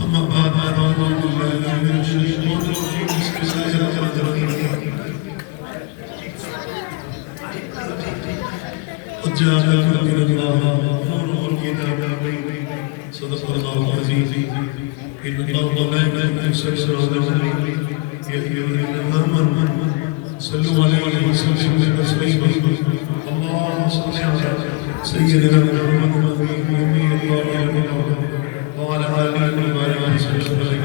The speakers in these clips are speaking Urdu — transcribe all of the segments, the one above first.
أما بعد أعوذ بالله من الشيطان الرجيم بسم الله الرحمن الرحيم قد جاءكم من الله نور وكتاب مبين صدق الله العظيم إن الله ملائكته يصلون على النبي يا أيها الذين آمنوا صلوا عليه وسلموا تسليما اللهم صل على سيدنا محمد النبي الطاهر وعلى آله وصحبه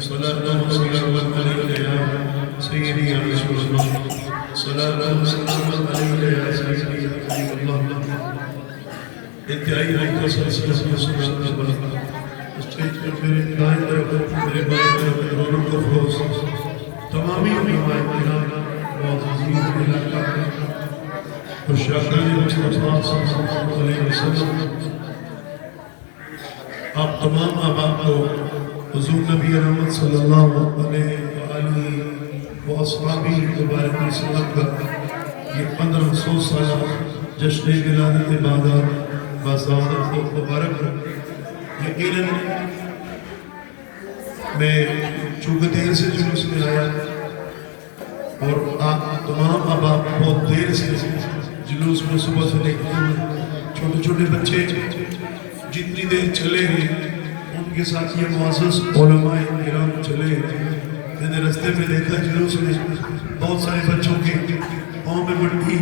صلاة وسلاما عليك يا سيدي يا رسول الله صلاة وسلاما عليك يا سيدي يا حبيب الله انتهائی رہی سلسلہ سنت اللہ اسٹیج پر میرے دائیں طرف میرے بائیں طرف دونوں کو فوز تمامی علماء کرام معززین علاقہ اور شاکر مصطفیٰ صلی اللہ علیہ وسلم آپ تمام آباء کو حضور نبی رحمت صلی اللہ علیہ وآلہ وآصحابہ مبارک وسلم کا یہ 1500 سالہ جشن ولادت بادار بازادت کو مبارک یقیناً میں چونکہ دیر سے جلوس میں آیا اور آپ تمام آباء بہت دیر سے جلوس میں صبح سے دیکھتے ہیں چھوٹے چھوٹے بچے جتنی دیر چلے ہیں ان کے ساتھ یہ معزز علماء کرام چلے میں نے رستے میں دیکھا جلوس میں بہت سارے بچوں کے پاؤں میں مٹی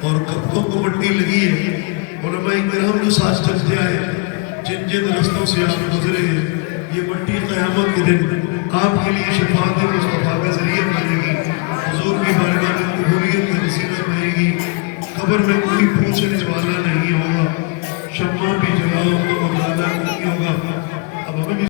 اور کپڑوں کو مٹی لگی ہے علماء کرام جو ساتھ چلتے آئے جن جن رستوں سے آپ گزرے ہیں یہ مٹی قیامت کے دن آپ کے لیے شفاعت مصطفیٰ کا ذریعہ بنے گی حضور کی بارگاہ میں قبولیت کی نصیبت بنے گی قبر میں کوئی پوچھنے والا نہیں ہوگا شمع بھی